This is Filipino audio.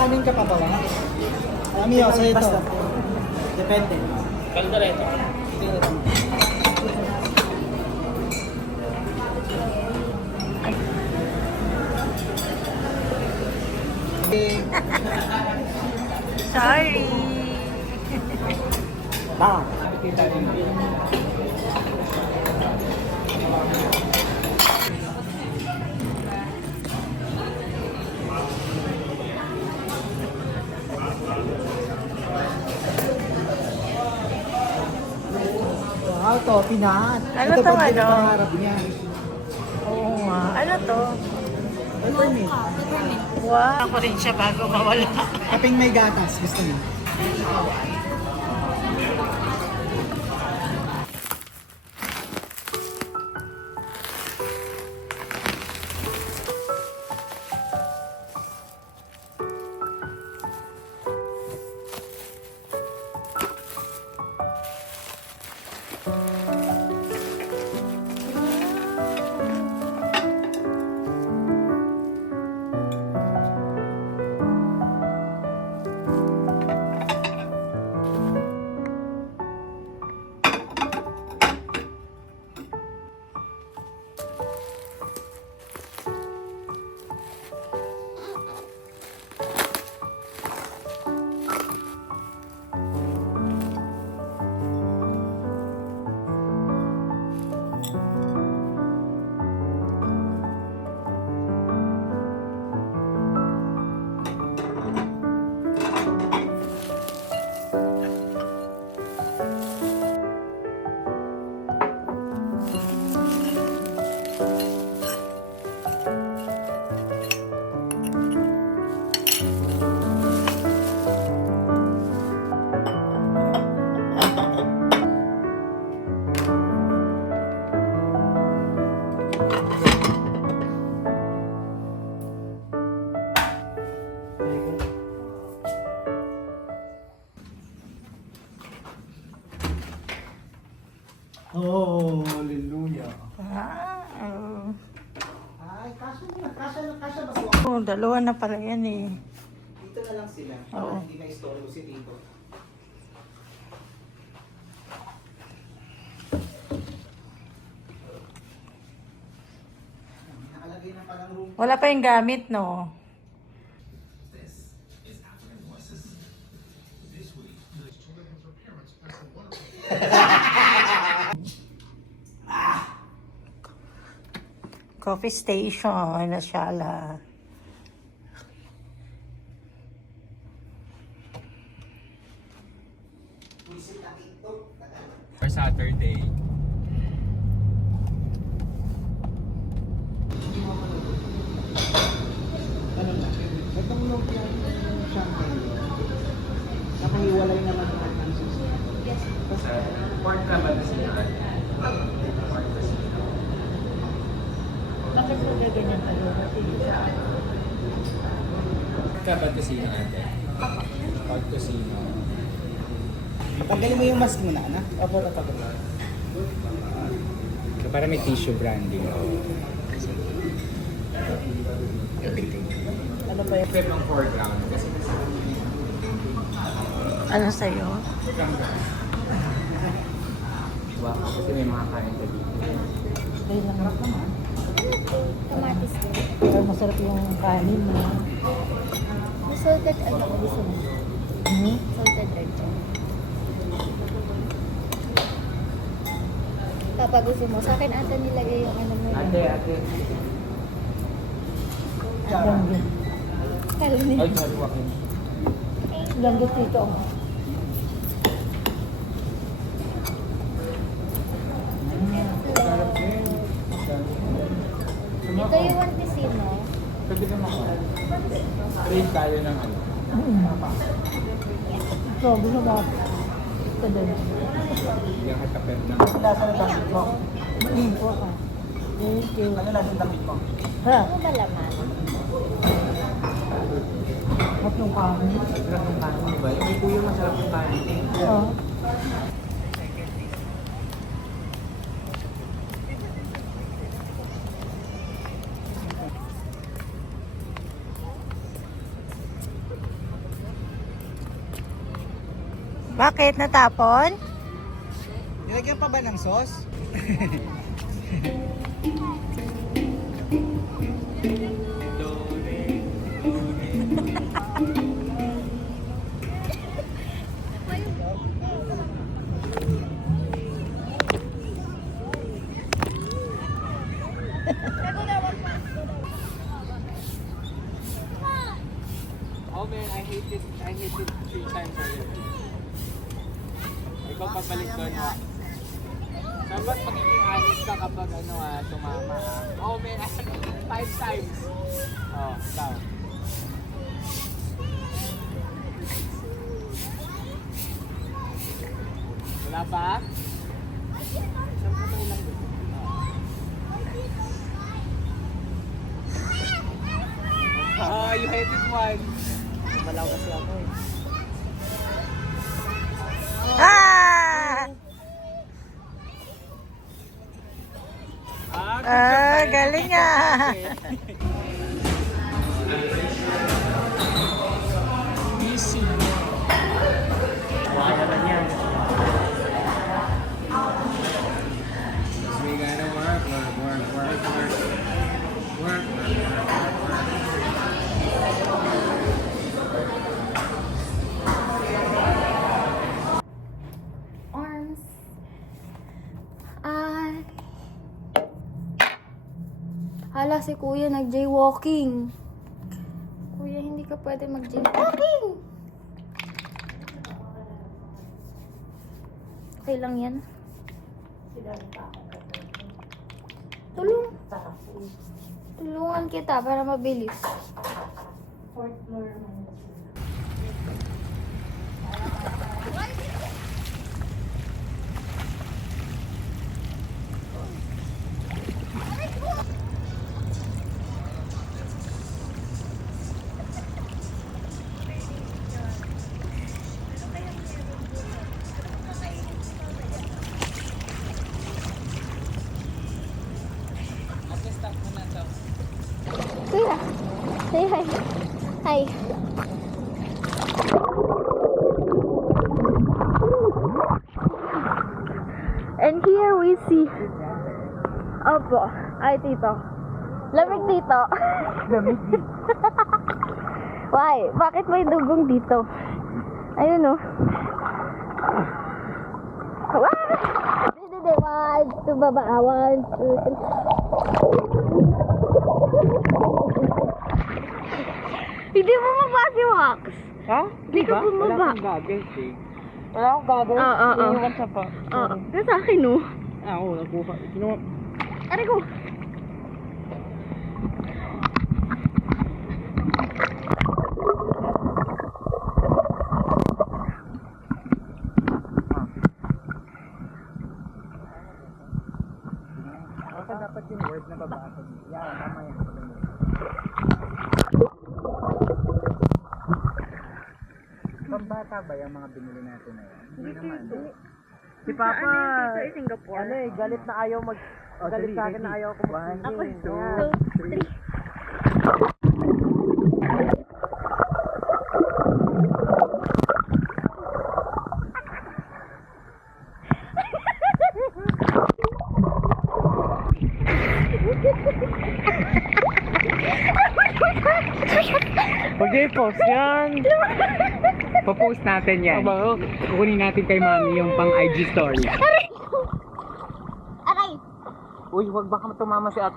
Kakanin ka pa ba? Marami ako sa'yo ito. Depende. Caldereta. Sorry. Baka. Wow, to, pinat. Ano Ito to, pag ano? pinapangarap niya. Oo nga. Ano to? Peppermint. Wow. Ako rin siya bago mawala. Kaping may gatas, gusto mo. Oh, hallelujah. Wow. Ay, kasya ba po? Oh, dalawa na pala yan eh. Dito na lang sila. Oo. Hindi na istorbo si Tito. Nakalagay na palang room. Wala pa yung gamit, no? Coffee station na siya la. For Saturday. Ano na? Itong lumpia yung champagne. Nakahiwalay naman ang answers. Sa pork naman na sila. Pork na sila. Bakit mo gaganyan tayo? Kabat kusina ate. Pork kusina. Tanggalin mo yung mask muna, anak. Opo, tapagal. Para may tissue branding. Ano ba yun? Prep ang foreground kasi Ano sa'yo? wow, kasi may mga kain ka dito. Ay, langarap naman. Kamatis din. Pero masarap yung kanin mo. May salted ano ko gusto mo? Hmm? Salted egg. Papa gusto mo? Sa akin ata nilagay yung ano mo. Ate. Langgit. Kalmin. Ay, sorry, Joaquin. Langgit dito. Ito yung one pisino. Pwede naman ako. Trade tayo ng ano. So, gusto mo? Ito din. Bigyan ka kapet ng... Lasa ng damit mo. Kuha ka. Thank you. Ano lasa ng damit mo? Ha? Ano ba laman? Hap yung kanin. Masarap yung kanin, di ba? Yung may kuya masarap yung kanin. Oo. Bakit? Natapon? Nilagyan pa ba ng sauce? Oh man, I hate it 3 times already. Ikaw papalik doon ha. Dapat magiging honest ka kapag tumama ha. Oh man, 5 times. Oh, ikaw. Wala pa? Isang kamay lang doon. Ah, you hated one. Balaw kasi ako eh. Ah! Galing ah! Easy. Kaya na yan. We gotta work. Arms. Hala si kuya nag-jaywalking. Kuya, hindi ka pwede mag-jaywalking. Okay lang yan. Tulungan kita para mabilis. Kuya, say hi. Hi. And here we see. Opo. Ay, tito. Lamig dito. Lamig dito. Why? Bakit may dugong dito? Ayun o. Hindi, 1, 2, baba. 1, 2, 3. Hindi mo mababa si Wax. Ha? Hindi ka bumaba. Wala kang goggles eh. Wala akong gagawin. Oo. Iniwan siya pa. Oo. Pero sa akin, no? Oo, nagbuka. Aray ko. Baka dapat yung word na babasa dito. Yan, tama yan. Pambata ba yung mga binili natin na yan? Hindi naman. Si Papa, Singapore. ano eh, galit na ayaw galit sa akin na ayaw ko mag-1, 2, 3. Pag-i-post yan. Pa-post natin yan. Kukunin natin kay Mami yung pang IG story. Aray! Uy, wag baka tumama si At